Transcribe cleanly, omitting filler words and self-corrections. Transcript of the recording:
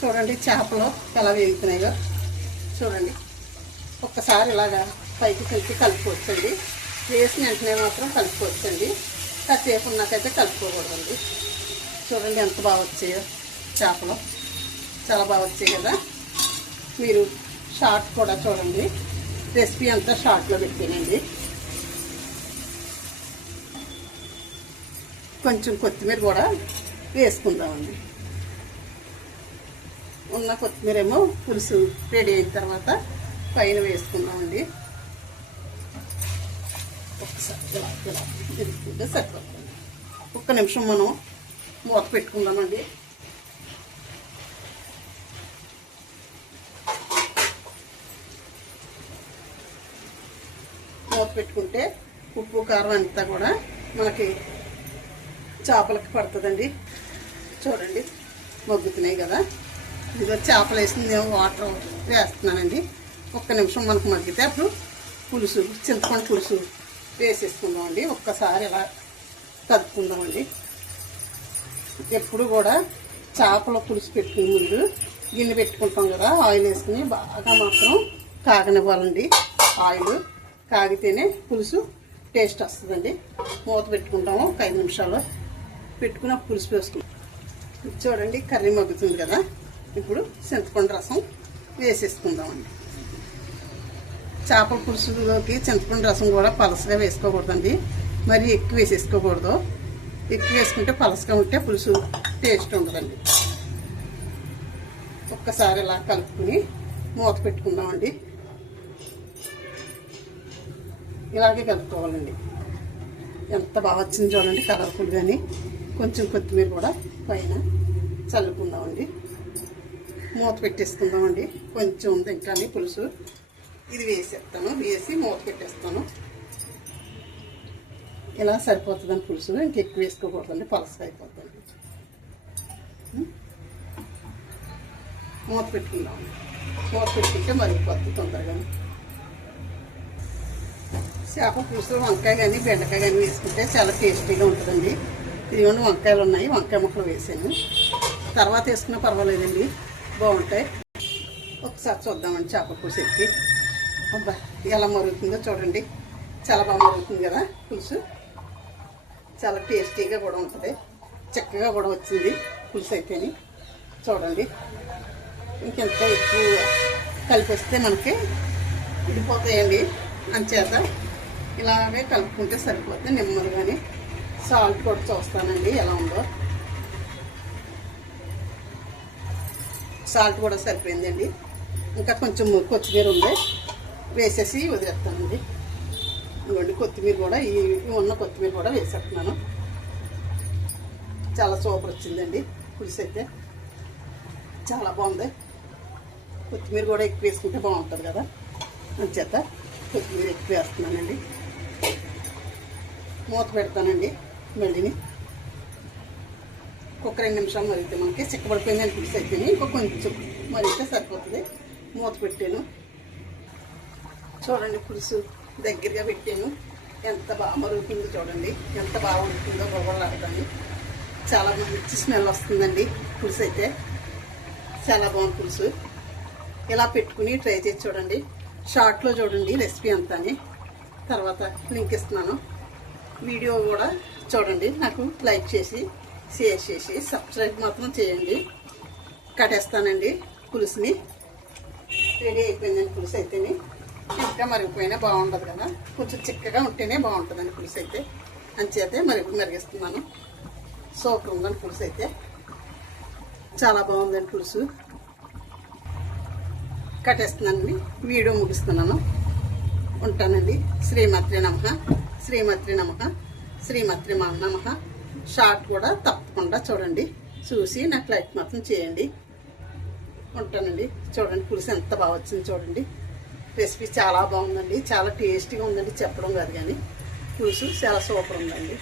చూడండి చేపలు ఎలా వేగుతున్నాయో చూడండి. ఒక్కసారి ఇలాగా పైకి కలిపి కలుపుకోవచ్చండి. వేసిన వెంటనే మాత్రం కలుపుకోవచ్చండి. కాసేపు ఉన్నాకైతే కలుపుకోకూడదండి. చూడండి ఎంత బాగా వచ్చాయో చేపలు, చాలా బాగా వచ్చాయి కదా. మీరు షార్ట్ కూడా చూడండి, రెసిపీ అంతా షార్ట్లో పెట్టానండి. కొంచెం కొత్తిమీర కూడా వేసుకుందామండి. ఉన్న కొత్తిమీర ఏమో పులుసు రెడీ అయిన తర్వాత పైన వేసుకుందామండి. ఒకసారి ఇలా తిరుగుతుంటే సరిపోతుంది. ఒక్క నిమిషం మనం మూత పెట్టుకుందామండి. మూత పెట్టుకుంటే ఉప్పు కారం అంతా కూడా మనకి చేపలకి పడుతుందండి. చూడండి మగ్గుతున్నాయి కదా. ఇదిగో చేపలు వేసింది వాటర్ వేస్తున్నానండి. ఒక్క నిమిషం మనకు మగ్గితే అప్పుడు పులుసు, చింతపండు పులుసు వేసేసుకుందామండి. ఒక్కసారి ఇలా కలుపుకుందామండి. ఎప్పుడు కూడా చేపల పులుసు పెట్టుకునే ముందు గిన్నె పెట్టుకుంటాం కదా, ఆయిల్ వేసుకుని బాగా మాత్రం కాగనివ్వాలండి. ఆయిల్ కాగితేనే పులుసు టేస్ట్ వస్తుందండి. మూత పెట్టుకుంటాము. ఒక 5 నిమిషాలు పెట్టుకుని పులుసు వేసుకుంటాం. చూడండి కర్రీ మగ్గుతుంది కదా. ఇప్పుడు చింతపండు రసం వేసేసుకుందామండి. చేపల పులుసులోకి చింతపండు రసం కూడా పలసగా వేసుకోకూడదండి, మరి ఎక్కువ వేసేసుకోకూడదు. ఎక్కువ వేసుకుంటే పలసగా ఉంటే పులుసు టేస్ట్ ఉండదండి. ఒక్కసారి ఇలా కలుపుకుని మూత పెట్టుకుందామండి. ఇలాగే కలుపుకోవాలండి. ఎంత బాగా వచ్చింది చూడండి కలర్ఫుల్. కానీ కొంచెం కొత్తిమీర కూడా పైన చల్లుకుందామండి. మూత పెట్టేసుకుందామండి. కొంచెం ఉంది ఇంకా పులుసు, ఇది వేసేస్తాను. వేసి మూత పెట్టేస్తాను. ఇలా సరిపోతుందని పులుసు, ఇంకెక్కువ వేసుకోకూడదండి, పలసగా అయిపోతుంది. మూత పెట్టుకుందామండి. మూత పెట్టుకుంటే మరిగిపోతుంది తొందరగా. చేప పులుసు వంకాయ కానీ బెండకాయ కానీ వేసుకుంటే చాలా టేస్టీగా ఉంటుందండి. ఇదిగోండి వంకాయలు ఉన్నాయి, వంకాయ ముక్కలు వేసాను. తర్వాత వేసుకున్నా పర్వాలేదండి, బాగుంటాయి. ఒకసారి చూద్దామండి చేపల పులుసు ఎక్కి. అబ్బా ఎలా మరుగుతుందో చూడండి. చాలా బాగా మరుగుతుంది కదా పులుసు. చాలా టేస్టీగా కూడా ఉంటుంది, చక్కగా కూడా వచ్చింది పులుసు అయితేని. చూడండి ఇంకెంత ఎక్కువ కలిపేస్తే మనకి విడిపోతాయండి. అంచేత ఇలాగే కలుపుకుంటే సరిపోతుంది నెమ్మదిగానే. సాల్ట్ కూడా చూస్తానండి ఎలా ఉందో. సాల్ట్ కూడా సరిపోయిందండి. ఇంకా కొంచెం కొత్తిమీర ఉంది, వేసేసి వదిలేస్తానండి. ఇవ్వండి కొత్తిమీర కూడా, ఈ ఉన్న కొత్తిమీర కూడా వేసేస్తున్నాను. చాలా సూపర్ వచ్చిందండి పులుసు అయితే, చాలా బాగుంది. కొత్తిమీర కూడా ఎక్కువ వేసుకుంటే బాగుంటుంది కదా, అంచేత కొత్తిమీర ఎక్కువ వేస్తున్నానండి. మూత పెడతానండి. మళ్ళీని ఒక 2 నిమిషాలు మరిగితే మనకి చిక్కబడిపోయిందని పులుసు అయితే ఇంకో కొంచెం మరిగితే సరిపోతుంది. మూత పెట్టాను. చూడండి పులుసు దగ్గరగా పెట్టాను. ఎంత బాగా మరుగుతుందో చూడండి, ఎంత బాగా ఉంటుందో గొడవలాడుతుంది. చాలా మంచి స్మెల్ వస్తుందండి పులుసు అయితే. చాలా బాగుంది పులుసు. ఇలా పెట్టుకుని ట్రై చేసి చూడండి. షార్ట్లో చూడండి రెసిపీ అంతాని. తర్వాత లింక్ ఇస్తున్నాను. వీడియో కూడా చూడండి. నాకు లైక్ చేసి షేర్ చేసి సబ్స్క్రైబ్ మాత్రం చేయండి. కట్టేస్తానండి పులుసుని. రెడీ అయిపోయిందండి పులుసు అయితేనే. ఇంకా మరిగిపోయినా బాగుండదు కదా, కొంచెం చిక్కగా ఉంటేనే బాగుంటుందండి పులుసు అయితే. అంచేతే మరిగిస్తున్నాను. సూపర్ ఉందండి పులుసు అయితే, చాలా బాగుందండి పులుసు. కట్టేస్తున్నానండి. వీడియో ముగిస్తున్నాను. ఉంటానండి. శ్రీమాత్రే నమః, శ్రీమాత్రే నమః, శ్రీమాత్రే నమః. షార్ట్ కూడా తప్పకుండా చూడండి, చూసి నాకు లైక్ మాత్రం చేయండి. ఉంటానండి. చూడండి పులుసు ఎంత బాగా వచ్చింది చూడండి. రెసిపీ చాలా బాగుందండి, చాలా టేస్టీగా ఉందండి. చెప్పడం కాదు కానీ పులుసు చాలా సూపర్ ఉందండి.